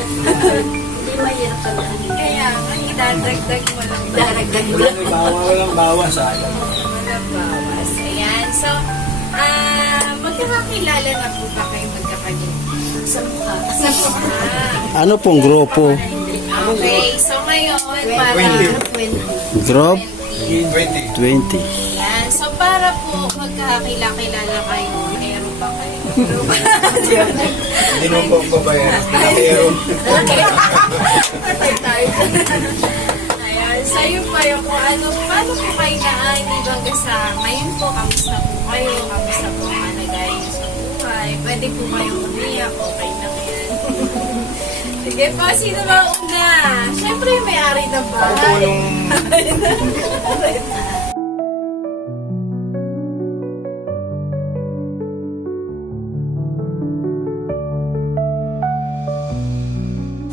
Hindi mahirap pala. Kaya nga, idadagdag mo lang. Daragdag mo lang. Walang bawas, sayang. Walang bawas. Ayan. So, magkakakilala na po ba kayo magkakagin? Sa mukha. Sa mukha. Ano pong grupo? Okay. So, ngayon, para... 20. Group 20. 20. Ayan. So, para po magkakakilala kayo, meron ba kayo? Hindi mo po babayan. Pero, Ayan. Sa'yo pa yung kung ano, paano po kayo naanib hanggang sa ngayon po, kamusta po kayo? Kamusta po ang kalagayan niyo sa buhay? Pwede po kayong umiyak, okay lang yan. Sige po, sino ba una? Siyempre yung may-ari ng bahay. tulong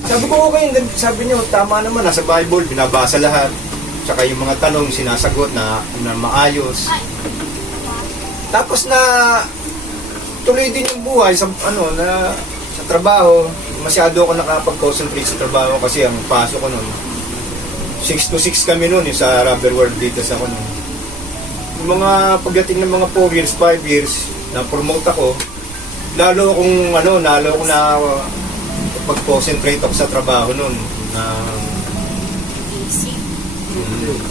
sabi ko okay, sabi niyo, tama naman, nasa Bible, binabasa lahat. Tsaka yung mga tanong, sinasagot na maayos. Tapos na tuloy din yung buhay sa sa trabaho. Masyado ako nakapag-concentrate sa trabaho kasi ang pasok ko noon 6 to 6 kami noon sa Rubber World dito sa ako noon. Yung mga pagdating ng mga 4 years, 5 years na promote ako, lalo akong na pag-concentrate ako sa trabaho noon.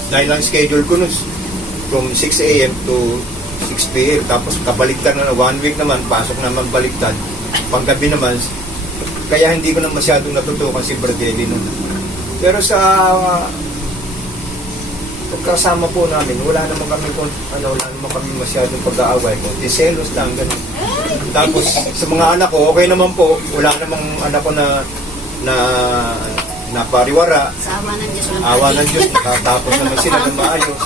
Dahil ang schedule ko noon from 6 a.m. to 6 p.m. Tapos kabaliktad na 1 week naman, pasok naman baliktad. Panggabi naman, kaya hindi ko na masyadong natutukan si Bradelli noon. Pero sa pagkasama po namin, wala naman kami masyadong pag-aaway ko. Selos lang, ganun. Tapos sa mga anak ko, okay naman po. Wala namang anak ko na pariwara. Sa awa ng Diyos. Awa ng Diyos, tapos naman sila na maayos.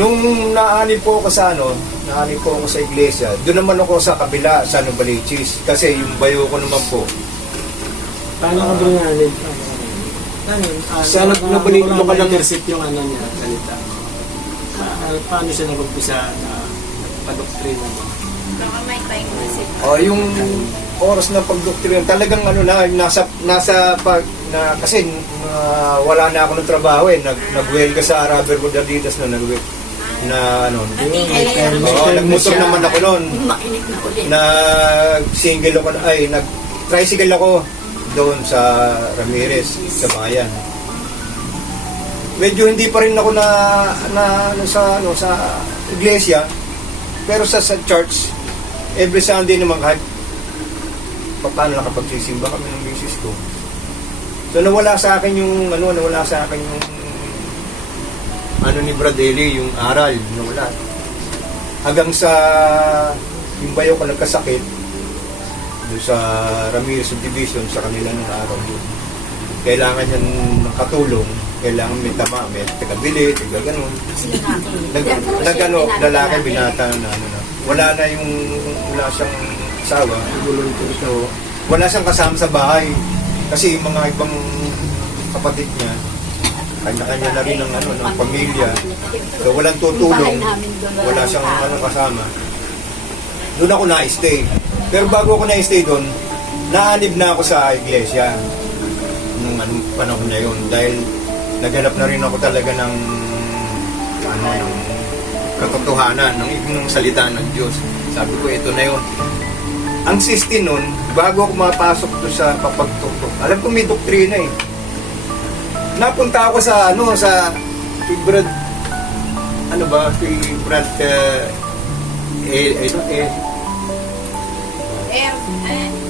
Nung naanib po ako sa iglesia, doon naman ako sa kabila, sa Novaliches. Kasi yung bayo ko naman po. paano ka doon namin? Sa nabalik mo ka lang intercept yung ano niya, salita. Paano siya nag-umpisa na padoktrina mo? Baka may time na sila. yung oras ng pagdoktrina, talagang kasi wala na ako ng trabaho nag-welga sa Rubber World Adidas nagmotor naman ako noon. Makinig na ulit. Nag-single ako, nag-tricycle ako doon sa Ramirez, sa bayan. Medyo hindi pa rin ako sa iglesia, pero sa church, every Sunday naman kahit paano nakapagsisimba kami ng misis ko. So nawala sa akin yung ni Bradelli, yung aral, nawala. Hanggang sa yung bayo ko nagkasakit doon sa Ramirez Subdivision sa kanila ng araw doon. Kailangan niyan ng katulong, kailangan may tama, may tagabili, ganun. Lalaki, binata na wala siyang asawa, so, wala siyang kasama sa bahay kasi yung mga ibang kapatid niya kanya-kanya na rin ng pamilya, so walang tutulong, wala siyang kasama. Doon ako na-stay, pero bago ako na-stay doon, naanib na ako sa iglesia nung panahon na yun dahil naghanap na rin ako talaga ng katotohanan ng ibang salita ng Diyos. Sabi ko, ito na yun. Ang system nun, bago ako mapasok doon sa papagtutok, alam ko may doktrina Napunta ako sa Brad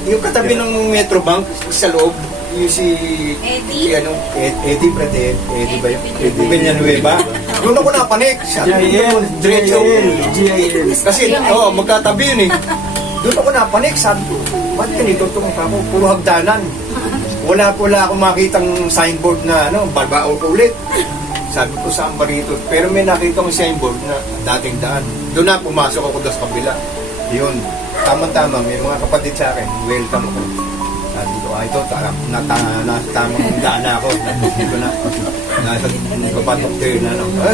yung katabi ng Metrobank sa loob, yung si Eddie? Eddie ba yun? Eddie Villanueva. Doon ako napanik. GIL. Kasi, magkatabi yun Doon ako napanik. Sabi ko, ba't ganito itong ako? Puro hagdanan. Wala akong makitang signboard na balbao ulit. Sabi ko, saan ba rito? Pero may nakita kong signboard na dating daan. Doon na pumasok ako doon sa kabila. Yun. Tama-tama, may mga kapatid sa akin. Welcome ako. Sabi ko, ito, nasa tamang daan na ako. Dito na. Nasa doktrina.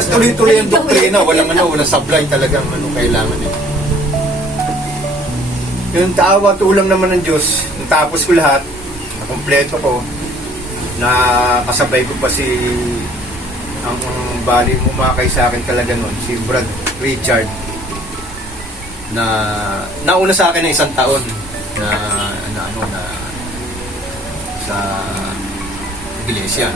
Tuloy-tuloy yung doktrina. Walang sablay talagang kailangan Yung taawa tulang naman ng Diyos, natapos ko lahat, nakumpleto ko, na kasabay ko pa si ang bali umakay sa akin talaga nun, si Brad Richard, na nauna sa akin na 1 taon na sa iglesia.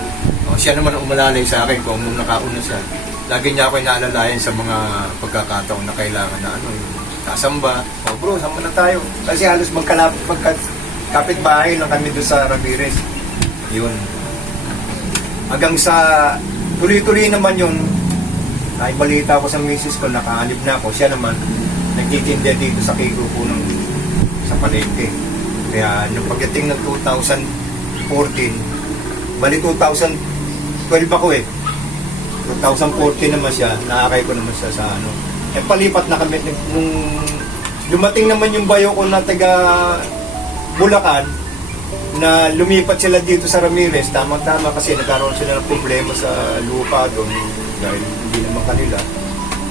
O, siya naman ang umalalay sa akin kung nung nakauna siya. Lagi niya ako inaalalayan sa mga pagkakataon na kailangan na kasamba. O bro, samba na tayo. Kasi halos magkapit bahay lang kami doon sa Ramirez. Yun. Hanggang sa tuloy-tuloy naman yun, naibalita ko sa misis ko, nakaanib na ako. Siya naman, nagtitinda dito sa Kigo po sa palengke. Kaya nung pagdating ng 2014, bali 2012 ako eh. 2014 naman siya, naakay ko naman siya sa palipat na kami. Nung dumating naman yung bayo ko na taga Bulacan, na lumipat sila dito sa Ramirez, tama-tama kasi nagkaroon sila ng problema sa lupa doon dahil hindi naman kanila.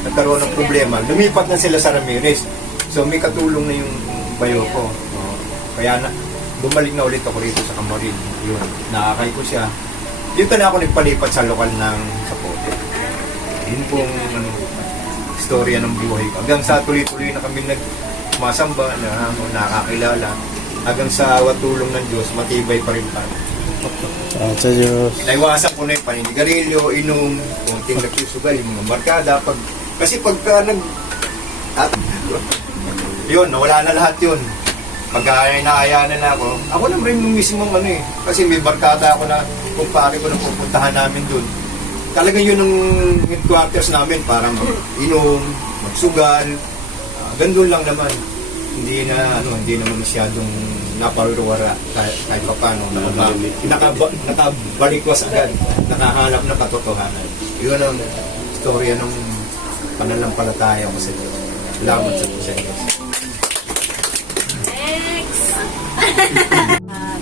Nagkaroon ng problema, lumipat na sila sa Ramirez. So may katulong na yung bayo ko. Kaya bumalik na ulit ako rito sa Camarin. Yun, nakakay ko siya. Dito na ako nagpalipat sa lokal ng Zapote. Yun pong istorya ng buhay ko. Hanggang sa tuloy-tuloy na kami nagmasamba, nakakilala. Hanggang sa watulong ng Diyos, matibay pa rin tayo. Sa Diyos. Naiwasan ko na yung paninigarilyo, inom, konting nagsusugal, yung mga barkada. Kasi pagka yun, nawala na lahat yun. Pagka inaaya na ako naman rin yung mismo kasi may barkada ako na kumpare ko na pupuntahan namin dun. Talagang yun ang headquarters namin para mag-inom, magsugal, gandun lang naman. Hindi naman masyadong naparuwara kahit pa paano, nakabalikwas agad, nakahanap ng katotohanan. Yun ang istorya ng pananampalataya ko sa Diyos. Salamat sa Diyos.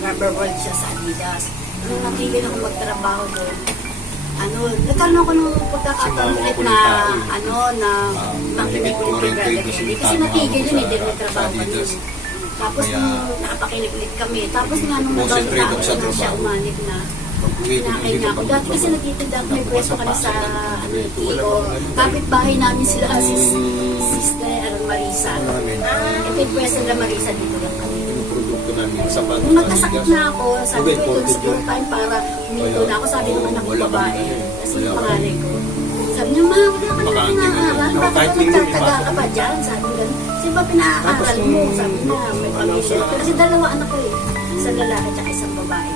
Rubber ball siya sa Adidas. Nung natigil ako magtrabaho doon, nagkaroon ako ng pagkakataon ulit na, makinig ulit kay Brother Eddie. Kasi natigil yun, hindi rin trabaho kami. Tapos nung nakapakinig ulit kami, tapos nga nung nabalitaan ko na siya umanib na, pinakay niya ako. Dati kasi nagtitinda ako, may pwesto kami sa Tio. Kapit-bahay namin sila, Sister Marisa. Ito yung pwesto nila Marisa, dito lang kami. Nung nagkasakit na ako, sabi ko ito siguro time para huminto na ako, sabi ng anak ko babae, kasi yung panganay ko. Sabi niya, ma, wala ka na pinaaral, bakit nagtataga ka pa dyan? Sabi niya, sino ba pinaaral mo? Sabi niya, may pamilya. Kasi 2 anak ko eh, isang lalaki at isang babae.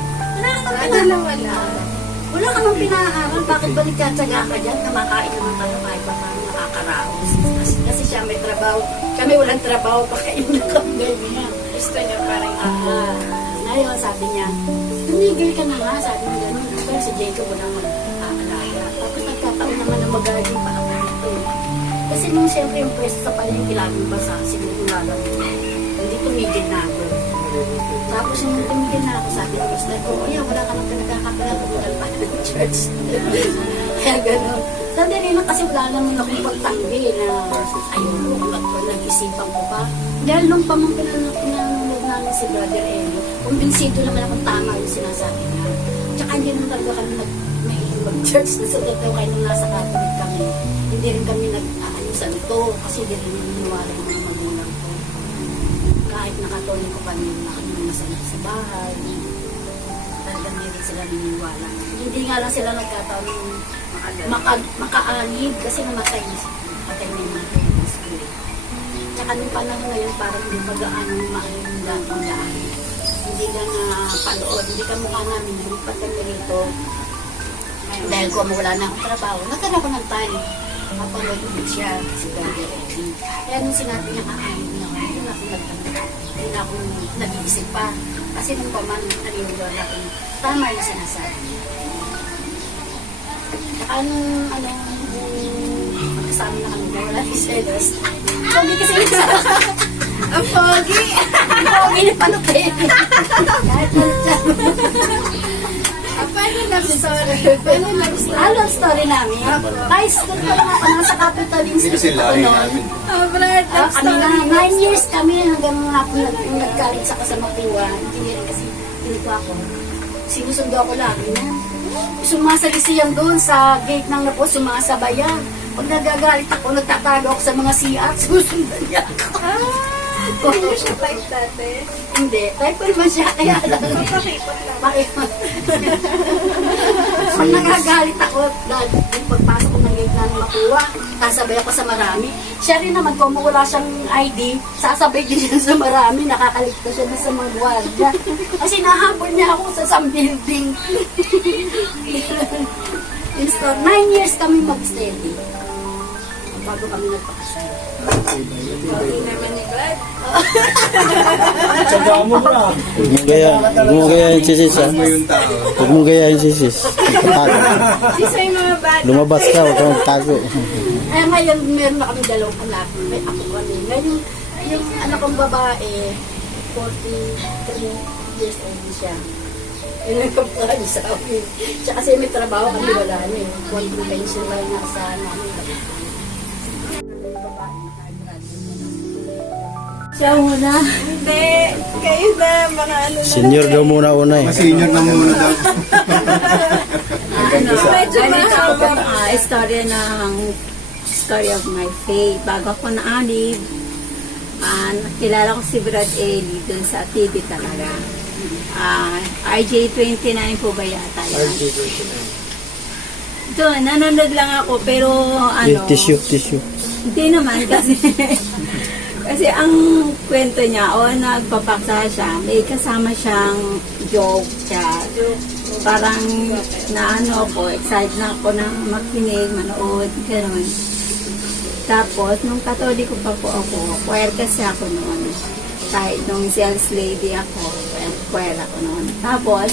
Wala ka nang pinaaral, bakit balik tataga ka dyan? Namakain naman tayo kahit pa paano nakakaraos. Kasi siya may trabaho, kami walang trabaho, pakain na kami. Gusto niya parang Ngayon, sabi niya, tumigil ka na nga, sabi niya gano'n. Pero si Jacob wala mag-aalaga. Tapos nagkataon naman na magaling pa ako nito. Kasi nung siyempre yung pwesto sa palengke laging basa, siguro lalang hindi tumigil na ako. Tapos yung tumigil na ako, sabi ng pastor ko, wala ka nang pinagkakapala, pumunal pa ng church. Kaya gano'n. Sabi rin lang kasi wala naman akong pagtanggi na ayun, nag-isipan ko pa. Dahil nung pinanood namin si Brother Eli, kumbinsido naman akong tama yung sinasabi niya. Tsaka hindi naman talaga kami may mag-church na sa totoo kayo nung nasa Catholic kami. Hindi rin kami nag-aayusan ito kasi hindi rin naniniwala yung mga magulang ko. Kahit nakatoliko kami sa bahay, talagang hindi rin sila naniniwala. Hindi nga lang sila nagkataon makaanib kasi namatay na yung mga spirit. Tsaka nung panahon ngayon parang hindi pag-aano maayong daan. Hindi ka na panood, hindi ka mukha namin lumipat kami rito. Dahil kung wala na akong trabaho, nagkaroon ako ng time. Kapanood ulit siya, si Brother Eddie. Kaya nung sinabi niya aanib na ako, hindi na ako nag-iisip pa. Kasi nung paman, naniniwala ko, tama yung sinasabi niya. Kasama na kami, wala yung selos. Pogi kasi ang pogi! Ang pogi ni Panukit. Kahit na siya. Paano na, sorry. Love story namin. Guys, doon pa lang ako nasa Capital Hindi kasi Institute lahi noon. namin. Brad, Kami na 9 years kami hanggang nag-college sa kasama Piwa. Engineering kasi dito ako. Sinusundo ako lagi na. Sumasalisiyan doon sa gate ng Napo, sumasabayan. Pag nagagalit ako, nagtatago ako sa mga CR, susundan niya ako. hindi siya type dati. Hindi, type ko naman siya, kaya lang. Pakipot lang. Bakit? Pag nagagalit ako, dahil yung pagpasok ko ng gate ng makuha, sasabay ako sa marami. Siya rin naman, kung wala siyang ID, sasabay din siya sa marami, nakakaligtas siya sa mga gwardiya. Kasi nahabol niya ako sa some building. In store, 9 years kami mag-steady. Bago kami nagpakasal. Hindi naman ni Brad. Tsaga mo na. Huwag mo gayahin si sis, ha? Ano mo yung tao? Huwag mo gayahin si sis. Magtatago. Sisa yung mga bata. Lumabas ka, huwag kang magtago. Eh, ngayon, meron na kami dalawang anak. May ako kami. Ngayon, yung anak kong babae, 43 years old siya. Yun ang kampanya sa amin. Siya kasi may trabaho kami, wala na eh. One pension lang na sa namin. Siya muna. Hindi. Kayo na, mga ano na. Senior daw muna una eh. Mas senior na muna daw. Medyo mahaba. Istorya ng story of my faith. Bago ako na-alib, nakilala ko si Brad Eli dun sa TV talaga. RJ29 po ba yata yun? RJ29. Doon, nanonood lang ako, pero ano... Tissue. Hindi naman kasi... Kasi ang kwento niya, nagpapaksa siya, may kasama siyang joke siya. Parang naano ako, excited na ako na makinig, manood, gano'n. Tapos, nung katoliko pa po ako, choir kasi ako noon. Kahit nung sales lady ako, choir ako noon. Tapos,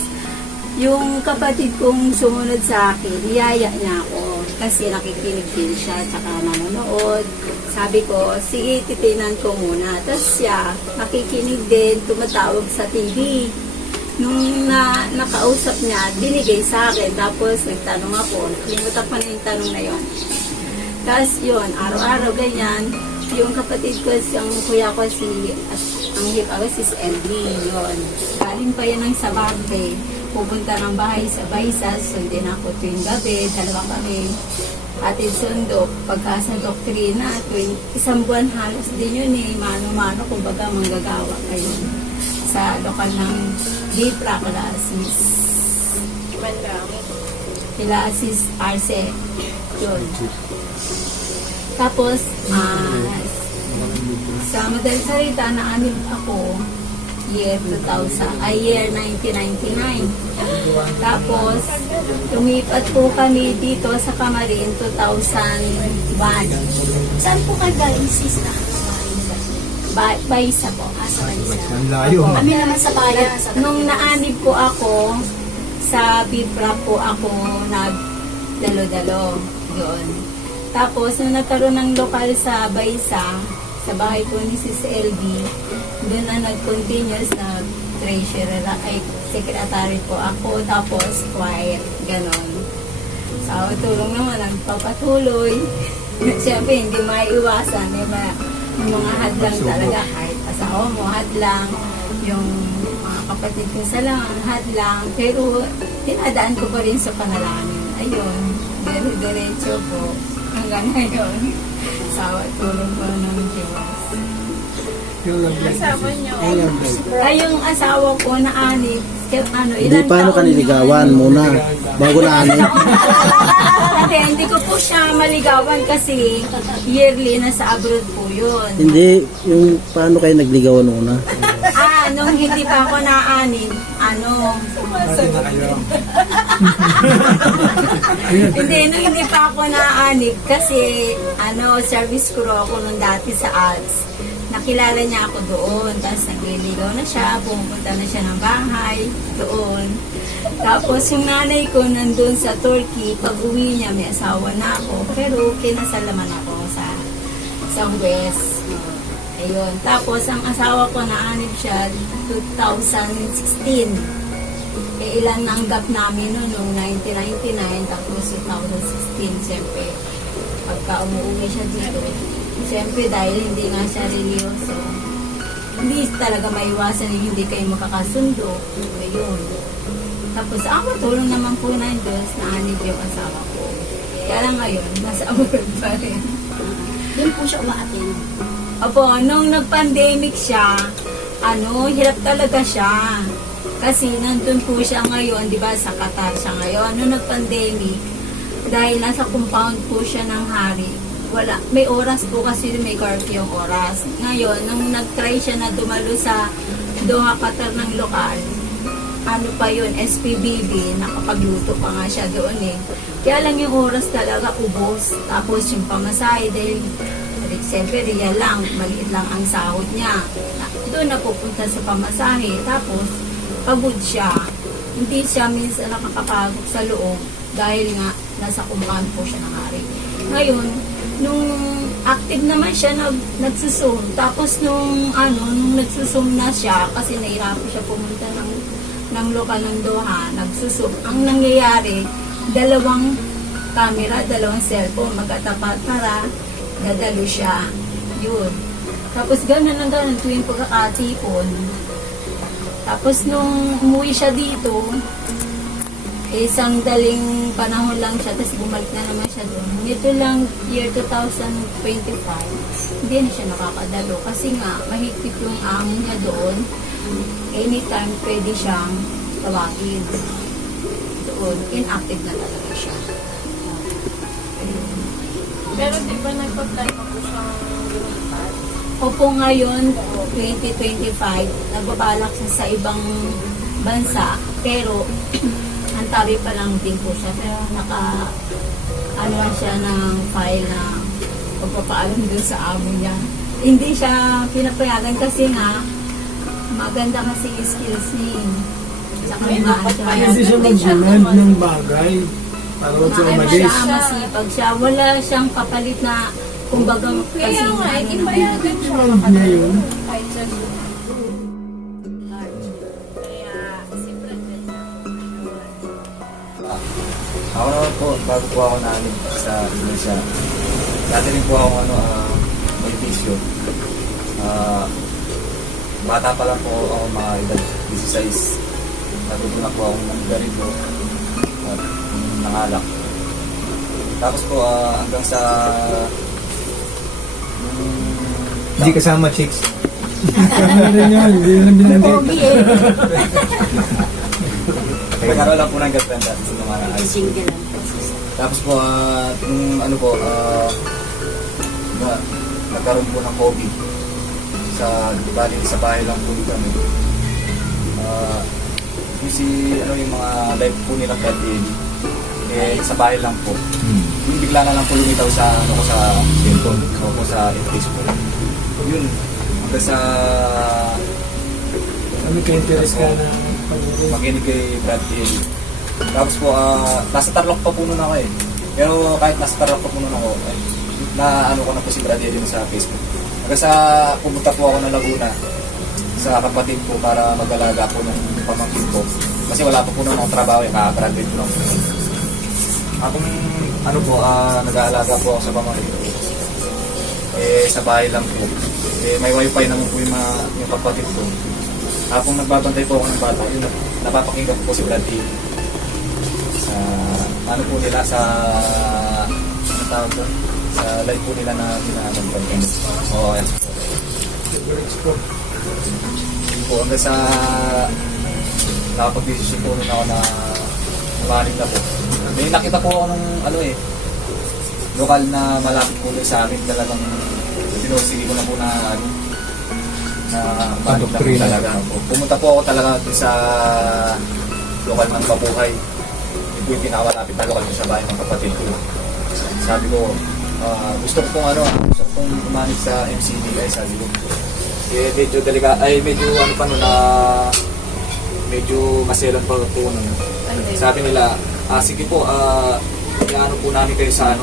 yung kapatid kong sumunod sa akin, niyaya niya ako kasi nakikinig din siya tsaka nanonood. Sabi ko, sige, titinan ko muna. Tapos siya, nakikinig din, tumatawag sa TV. Nung nakausap niya, binigay sa akin. Tapos nagtanong ako, limutan ko na yung tanong na yon. Tapos yun, araw-araw ganyan. Yung kapatid ko, yung kuya ko, ang hipa ko, si LD, yun. Galing pa yan ng Sabarte. Pupunta ng bahay sa Baysas, sundin ako tuwing gabi, dalawa kami. Atin sundo, pagka sa doktrina, isang buwan halos din yun eh, mano-mano, kumbaga manggagawa kayo sa lokal ng Bipra, kila Sis Arce, yun. Tapos, sa madaling salita, naanib ako, year 1999. Tapos, lumipat po kami dito sa Camarin 2001. Saan po kayo galing, sis na? Baysa po. Sa Bansa. Ang layo. Kami naman sa bayan. Nung naanib po ako, sa Bipra po ako nagdalo-dalo doon. Tapos, nung nagkaroon ng lokal sa Baysa, sa bahay po ni Sis LB, doon na nag-continuous na treasurer, ay secretary po ako, tapos choir, ganon. Sa tulong naman, nagpapatuloy. Siyempre, hindi maiiwasan. Yung mga hadlang talaga, kahit asawa mo, hadlang, yung mga kapatid ko sa lang, hadlang, pero tinadaan ko pa rin sa panalangin. Ayun, diretso po, hanggang ngayon. Sa tulong po ng Diyos. Kasama niyo. Ay, yung asawa ko na anib, Hindi, paano ka niligawan muna? Bago na ano? Kasi hindi ko po siya maligawan kasi yearly nasa abroad po yun. Hindi, yung paano kayo nagligawan una? Nung hindi pa ako naanib, nung hindi pa ako naanib kasi service crew ako nung dati sa ads. Nakilala niya ako doon, tapos nagliligaw na siya, pumupunta na siya ng bahay doon. Tapos yung nanay ko nandun sa Turkey, pag uwi niya may asawa na ako, pero kinasal naman ako sa West. Ayun. Tapos ang asawa ko naanib siya 2016. ilan na ang gap namin noong 1999, tapos 2016, siyempre, pagka umuwi siya dito, siyempre dahil hindi nga siya religyoso, hindi talaga maiwasan yung hindi kayo makakasundo. Ayun. Tapos ang matulong naman po na yung Diyos na anib yung asawa ko. Kaya lang ngayon, nasa abroad pa rin. Doon po siya umaatin. Opo, nung nag-pandemic siya, hirap talaga siya. Kasi nandun po siya ngayon, di ba, sa Qatar siya ngayon. Nung nag-pandemic, dahil nasa compound po siya ng hari, may oras po kasi may curfew yung oras. Ngayon, nung nag-try siya na dumalo sa Doha, Qatar ng lokal, pa yun, SPBB, nakapagluto pa nga siya doon eh. Kaya lang yung oras talaga ubos. Tapos yung pamasahe, dahil siyempre real lang, maliit lang ang sahod niya. Doon na pupunta sa pamasahe. Tapos, pagod siya. Hindi siya minsan nakakapagod sa loob dahil nga nasa compound po siya ng hari. Ngayon, nung active naman siya, nagsusum. Tapos nung nagsusum na siya, kasi nahirapan siya pumunta ng lokal ng Doha, nagsusum. Ang nangyayari, 2 camera, 2 cellphone, magkatapat para dadalo siya. Yun. Tapos gano'n lang gano'n tuwing pagkakatipon. Tapos nung umuwi siya dito, isang daling panahon lang siya, tapos bumalik na naman siya doon. Nito lang, year 2025, hindi na siya nakakadalo. Kasi nga, mahigpit yung amo niya doon. Anytime pwede siyang tawagin. Doon, inactive na talaga siya. Pero di ba nagpa-apply pa po siyang lumipat? Opo, ngayon, 2025, nagbabalak siya sa ibang bansa. Pero, antabi pa lang din po siya. Pero siya ng file na pagpapaalam dun sa amo niya. Hindi siya pinapayagan kasi nga, maganda kasi yung skills niya. Saka Hindi siya mag-demand ng bagay para huwag siya umalis. masipag siya. Wala siyang kapalit na kumbaga kasi Kaya nga, ipayagan siya. Hindi niya yun. Kahit sa Kaya, simple na Ako naman po, bago po ako namin sa Indonesia, dati rin po ako may bisyo. Bata pa lang po ako, mga edad 16. Natutunan po ako ng ganito at nangalak. Tapos po hanggang sa Hindi kasama chicks. Ano rin yun, hindi lang binanggit. pogi eh. nagkaroon lang po ng girlfriend dati sa mga Single lang. Tapos po, nagkaroon po ng COVID. Bali sa bahay lang po kami. Yung mga live po nila pwede sa bahay lang po. Yung bigla na lang po lumitaw sa cellphone o sa Facebook. Yun, hanggang sa Ano ka-interest ka na pag-uwi? makinig kay Brad Pitt. Tapos po, nasa Tarlac pa po nun ako eh. Pero kahit nasa Tarlac pa po nun ako, na ko na po si Brad Pitt sa Facebook. Hanggang sa pumunta po ako ng Laguna sa kapatid ko para mag-alaga po ng pamangkin ko. Kasi wala pa po nung trabaho eh, kaka-graduate po lang po. Akong nag-aalaga po ako sa pamangkin ko. Sa bahay lang po. May wifi naman po yung kapatid ko. Kung nagbabantay po ako ng bata, yun, napapakinggan po si Brad Pitt. Sa po nila, sa tawag doon? Sa live po nila na ginagawa po. Oo, yan. Yun po, hanggang sa nakapag-decision po nun ako na umanin na po. May nakita po ako ng lokal na malapit po sa amin, talagang sinursige ko na po na umanin na po talaga. Pumunta po ako talaga sa lokal ng Babuhay. Yun po yung pinakamalapit na lokal ko sa bahay ng kapatid ko. Sabi ko, gusto ko pong umanit sa MCD guys, sabi ko. Medyo medyo maselan pa po nun. Sabi nila, sige po, iano po namin kayo sa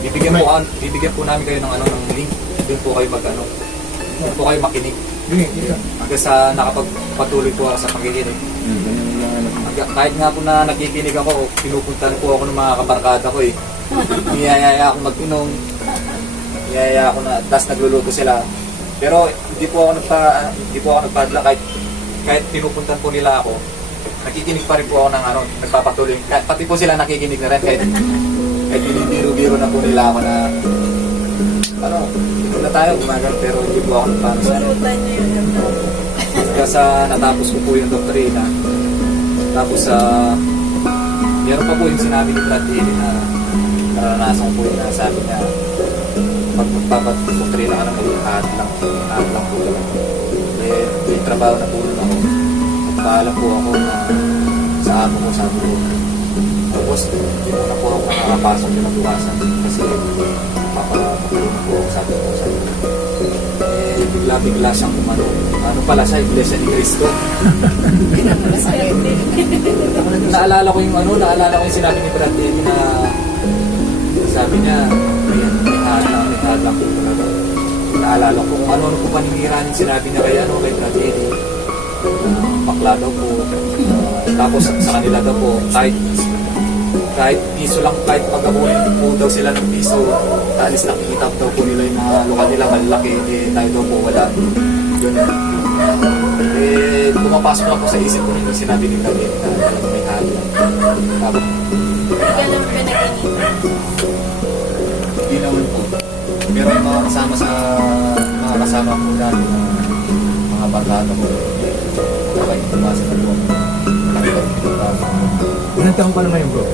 bibigyan po namin kayo ng link. Doon po kayo doon po kayo makinig. Hanggang sa nakapagpatuloy po ako sa pakikinig. kahit nga po na nakikinig ako, pinupuntahan po ako ng mga kabarkada ko eh. Niyayaya ako mag-inom. Niyayaya ako na, tapos nagluluto sila. Pero hindi po ako nagpadala kahit pinupuntahan po nila ako. Nakikinig pa rin po ako ng nagpapatuloy. Pati po sila nakikinig na rin kahit binibiro-biro na po nila ako na ito na tayo, gumagal, pero hindi po ako nagpano sa sa natapos ko po yung doktrina. Tapos meron pa po yung sinabi ni Brad Daly na naranasan ko po yung nasabi niya pag magpapadoktrina ka na mag-aad lang po lang. May trabaho na po nun ako. Paalam po ako na sa amo ko, sabi ko. Tapos hindi mo na po ako nakakapasok yung nabukasan kasi papapatuloy po ako, sabi ko. Bigla-bigla siyang ano pala siya, Iglesia ni Cristo. Naalala ko yung sinabi ni Brad Daly na sabi niya, may hadlang po talaga. Naalala ko kung ano po paniniranin sinabi niya kay Brad Daly. Bakla daw po. Tapos sa kanila daw po, kahit piso lang, kahit pagkabuhin po daw sila ng piso, alis nakikita daw po nila yung mga luka nila malaki, tayo daw po wala. Yun. Pumapasok na po sa isip ko nito sinabi ni David na talagang may hadlang. Tapos, Hindi ka lang pinag-initan. hindi naman po. Pero yung mga kasama po namin na mga barkada po, okay, tumasa na po. Ilan taon ka na ngayon, bro?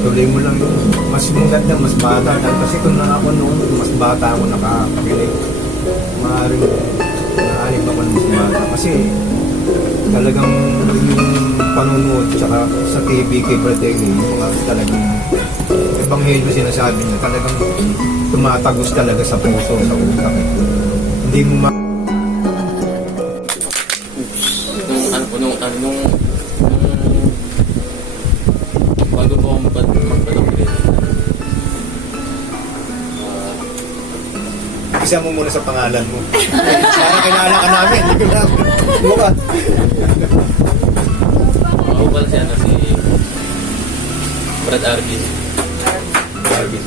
Tuloy mo lang yun. Mas maganda, mas bata ka. Kasi kung ako noon, mas bata ako nakapakilig. Maaaring naalim ako ng mas bata. Kasi talagang yung panunood tsaka sa TV kay Brad Daly, mga talagang ebanghelyo sinasabi niya, talagang tumatagos talaga sa puso, sa utak. Hindi mo bago po ako magpadoktrina. Isa mo muna sa pangalan mo. Para kilala ka namin. Hindi ko namin. Mukha. Ako pala si Brad Arvin. Arvin.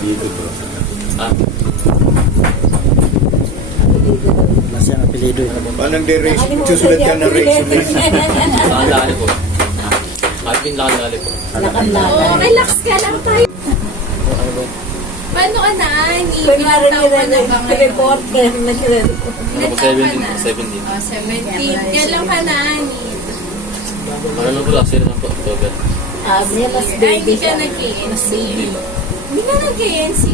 Dito po. Kasi ang apelido eh. Paano nag-race? Susulat ka ng race. Lakan-lali po. Arvin lakan-lali po. Oh, relax ka lang tayo. Ano ba? Paano ka na, Ani? Kaya Ilang taon ka na ba ngayon? reporter na sila. Ano po, 17. Oh, 17. Kailan ka na, Ani? Ano lang po, last year lang po, October. Niya mas Ay, baby hindi ka siya. nag-KNC. Hindi ka nag-KNC?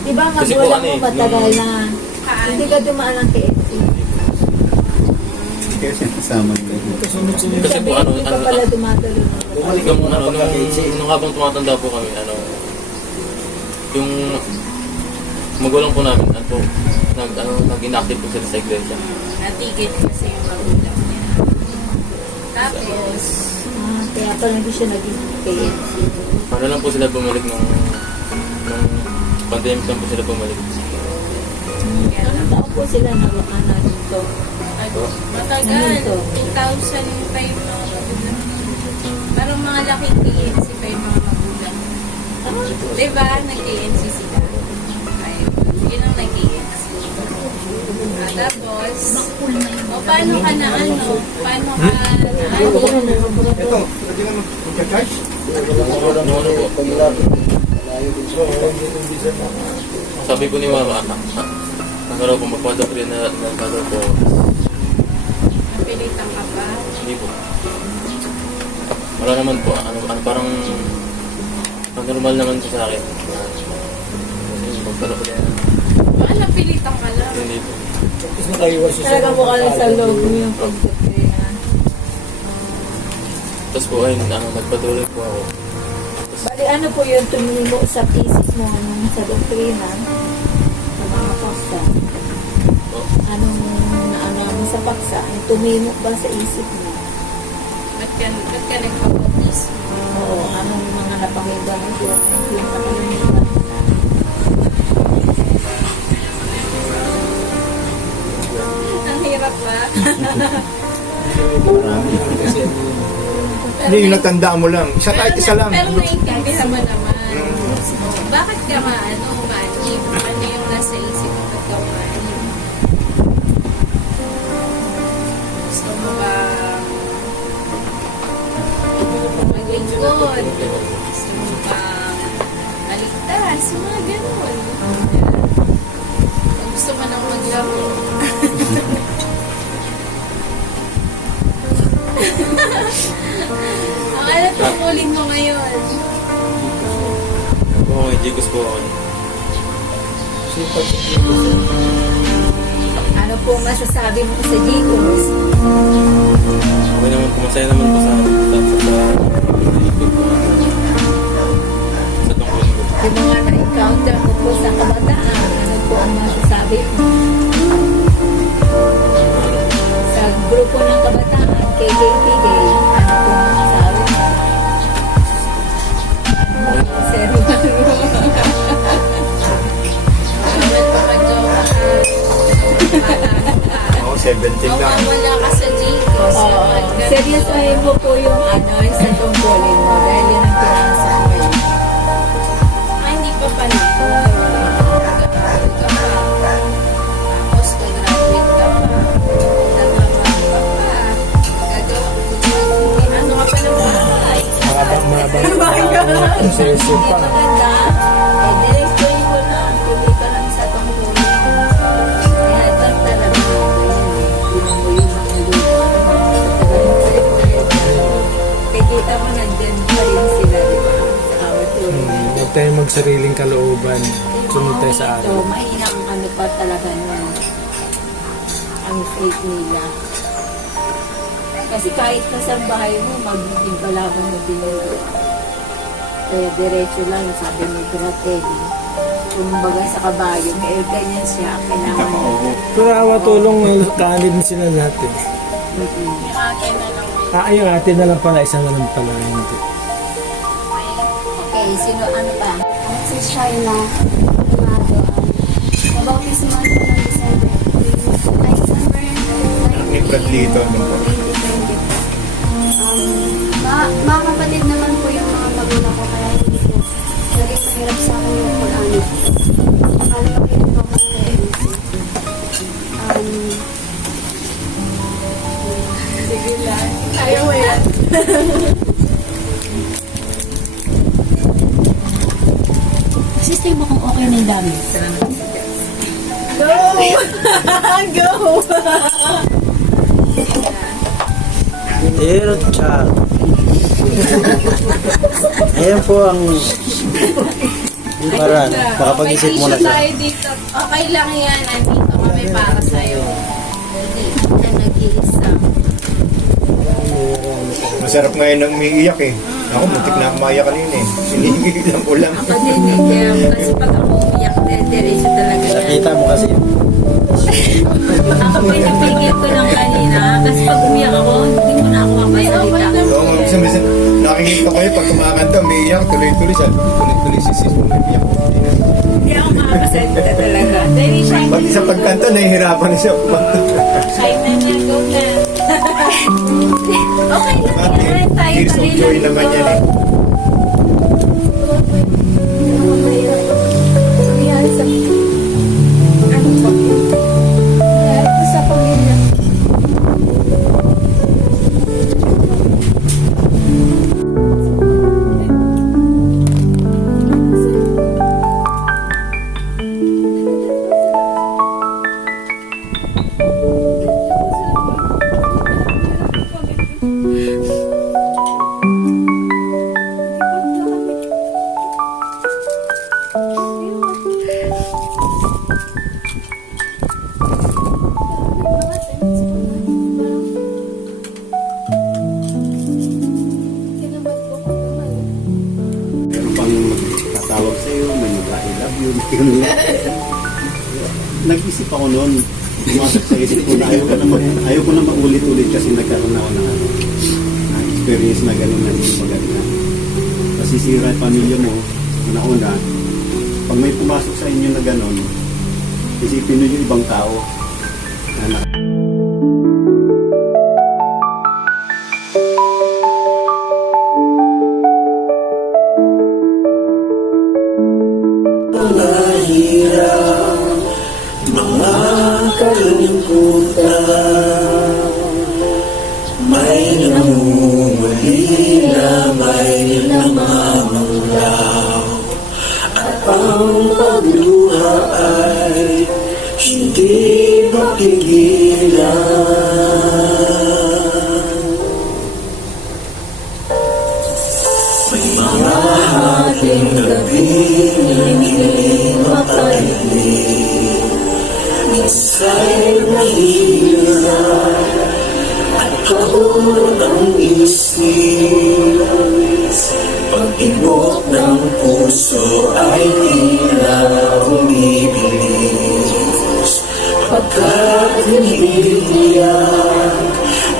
Diba ang Kasi po, magulang ano mo eh, matagal na. Hindi ka dumaan ng KFC. Kasi kasama nila. Kasi po, Hindi ka pala dumadalo. nung habang tumatanda po kami, yung magulang po namin, nag-inactive po sila sa iglesia. Natigil kasi yung magulang niya. Tapos, Kaya pala hindi siya naging KFC. Ano lang po sila bumalik nung pandemic lang po sila bumalik. Anong taon po sila nawakana dito? matagal. 2000 pa yung mga magulang. Parang mga laking KNC pa yung mga magulang. Diba? Nag-KNC sila. Ay, yun ang nag-KNC. Tapos, paano ka na Paano ka na Ito, pwede ka mag-charge? Sabi ko ni mama, raw po magpadoktrina na nagpadaw po. Napilitan ka ba? Hindi po. Wala naman po. Parang normal naman po sa akin. Magpadoktrina. Napilitan ka lang. Hindi po. Talaga mukha lang sa loob mo yung pagkakrina. Tapos po ay nagpatuloy po ako. Bali, ano po yun tumimo sa thesis mo sa doktrina? Sa mga paksa? Anong naana mo sa paksa? Tumimo ba sa isip mo? Ba't ka nagpapautismo? Oo, anong mga napakinggan mo doon? Yung nakalimutan. Ang hirap pa. Marami. Hindi yung natandaan mo lang. Isa kahit isa lang. Pero naiintindihan mo naman. Bakit ka umanim? Ano yung nasa isip mo pagka umanim? Gusto mo ba maglingkod? Gusto mo ba maligtas? Mga ganun. Kung gusto mo nang maglaro. Ang ano tungkulin mo ngayon? Okay, Jigos po ako. Ano po masasabi mo sa Gicos? Okay naman po, masaya naman po sa tungkol ko. Yung mga na-encounter mo po sa kabataan, ano po ang masasabi mo? Sa grupo ng kabataan, KKPK, ano po ang masasabi mo? Seryoso. Oo, 17 lang. Wala ka sa Gcos. Seryosohin mo po yung sa tungkulin mo dahil yun ang pinasa mo ngayon. Hindi pa pala. Nag-aaral ka pa. Tapos mag-graduate ka pa. Nagmamahal ka pa. Ano ka pa ng bahay? Mahabang proseso Hindi pa. maganda. Diretsohin mo lang. Hindi ka lang sa tungkulin. Kaya ito talaga. Yun mo yung mga kikita mo nandyan pa rin sila, di ba? Sa our touring. Huwag tayong magsariling kalooban. Sunod tayo sa Ito, araw. mahinang ano pa talaga nun. Ang faith nila. Kasi kahit nasa bahay mo, magbimbalaban mo din yung kaya diretso lang, sabi ni Bratelli. Kumbaga sa kabayo, may ganyan siya, kailangan mo. Pero awa tulong, kaanib sila lahat eh. Yung akin na lang. Yung atin na lang pala, isang na lang pala. Hindi. Okay, sino ano pa? Si Shaila Amado. Nabautismo ko ng December. Ay, December Ni Bradlito. 2020. Mga kapatid naman po yung mga magulang ko kaya hindi po naging mahirap sa akin yung Quran. Akala ko yun ako ng Sige lang. Ayaw mo yan. Assisting mo kung okay na yung dami. Go! Go! Dear child. Ayan po ang yung paraan. Makapag-isip mo na May siya. tayo dito. Okay lang yan. Nandito kami para sa'yo. Hindi na nag-iisa. Masarap ngayon nang umiiyak eh. Ako, muntik na akong maiyak kanina eh. Hinihingi lang ko lang. Ako din eh, kaya kasi pag ako umiyak, diretso talaga yan. Nakita mo kasi. Ako pinipigil ko lang kanina, kasi pag umiyak ako, hindi mo na ako mapasalita. Oo, minsan nakikita ko yun, pag kumakanta, umiiyak, tuloy-tuloy siya. Tuloy-tuloy si sis mo umiiyak. Hindi ako makapasalita talaga. Dahil siya, Pati sa pagkanta, nahihirapan na siya kumanta. Shy na niya. Go na. okay lang yan, tayo Tears of joy naman yan eh. Nangyari sa ano ba? Nangyari sa pamilya. Meron pang magtatawag sa'yo, may mag-I love you, nag-isip ako noon, pumasok sa isip ko na ayaw ko na maulit-ulit kasi nagkaroon ako ng experience na gano'n na hindi maganda. Masisira yung pamilya mo, una-una, pag may pumasok sa inyo na gano'n, isipin nyo yung ibang tao na kalungkutan. May namumulila, may namamanglaw, at ang pagluha ay hindi mapigilan. May mga hating gabi hindi mapahilig, minsa'y mahirap at kaon ang isip. Pag-ibok ng puso ay tila umibilis, pagkat hindi tiyak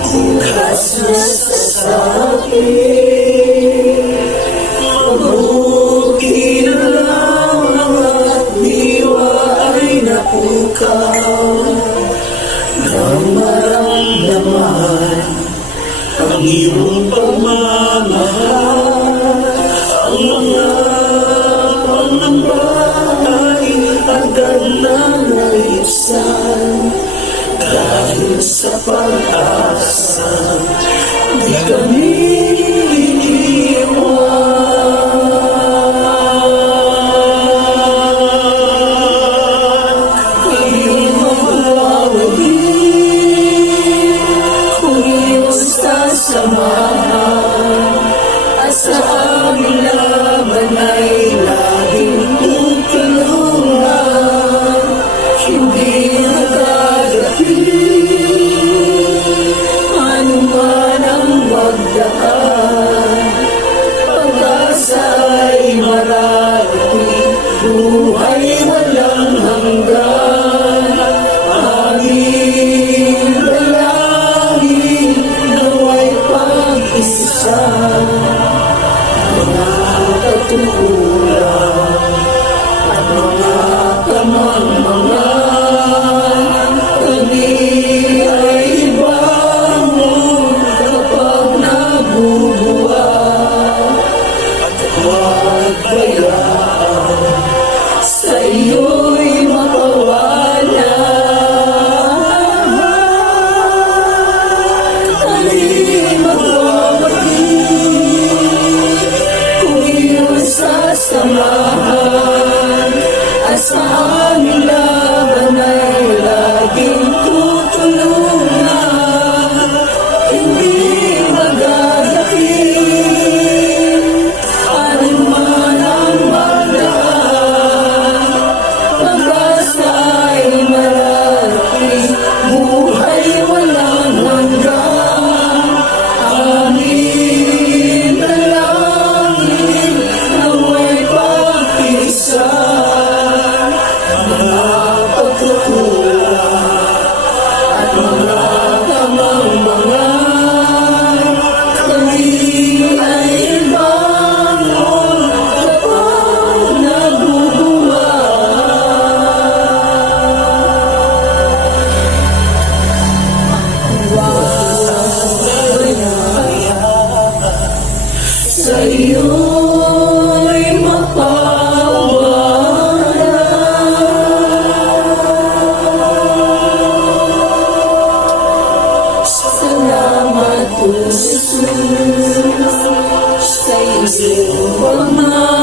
bukas na sasabi. Mabuti na lang at diwa ay napukaw nang maramdaman ang iyong pagmamahal. Ang mga pangamba ay agad na naisan dahil sa pag-asa di kami samahan at sa aming laban ay laging tutulungan, hindi nagkagapit anuman ang magdaan. Pag-asa ay mararating, buhay walang hanggan. Aming dalangin nawa'y pag-isa, mga katukulan at mga kamangmangan. Kami ay bangon kapag nabubuhay, at huwag bayaan sa iyo'y mapawala. Kami magwawagi kung iyong sasamahan, at sa aming laban ay laging tutulungan, hindi magagapit anuman ang magdaan. Pag-asa ay mararating, buhay walang hanggan. Aming dalangin nawa'y pag-isa, mga pagkukulang at mga kamangmangan. Kami ay bangon kapag sa iyo'y mapawala. Salamat po, Jesus, sa iyong pagmamahal.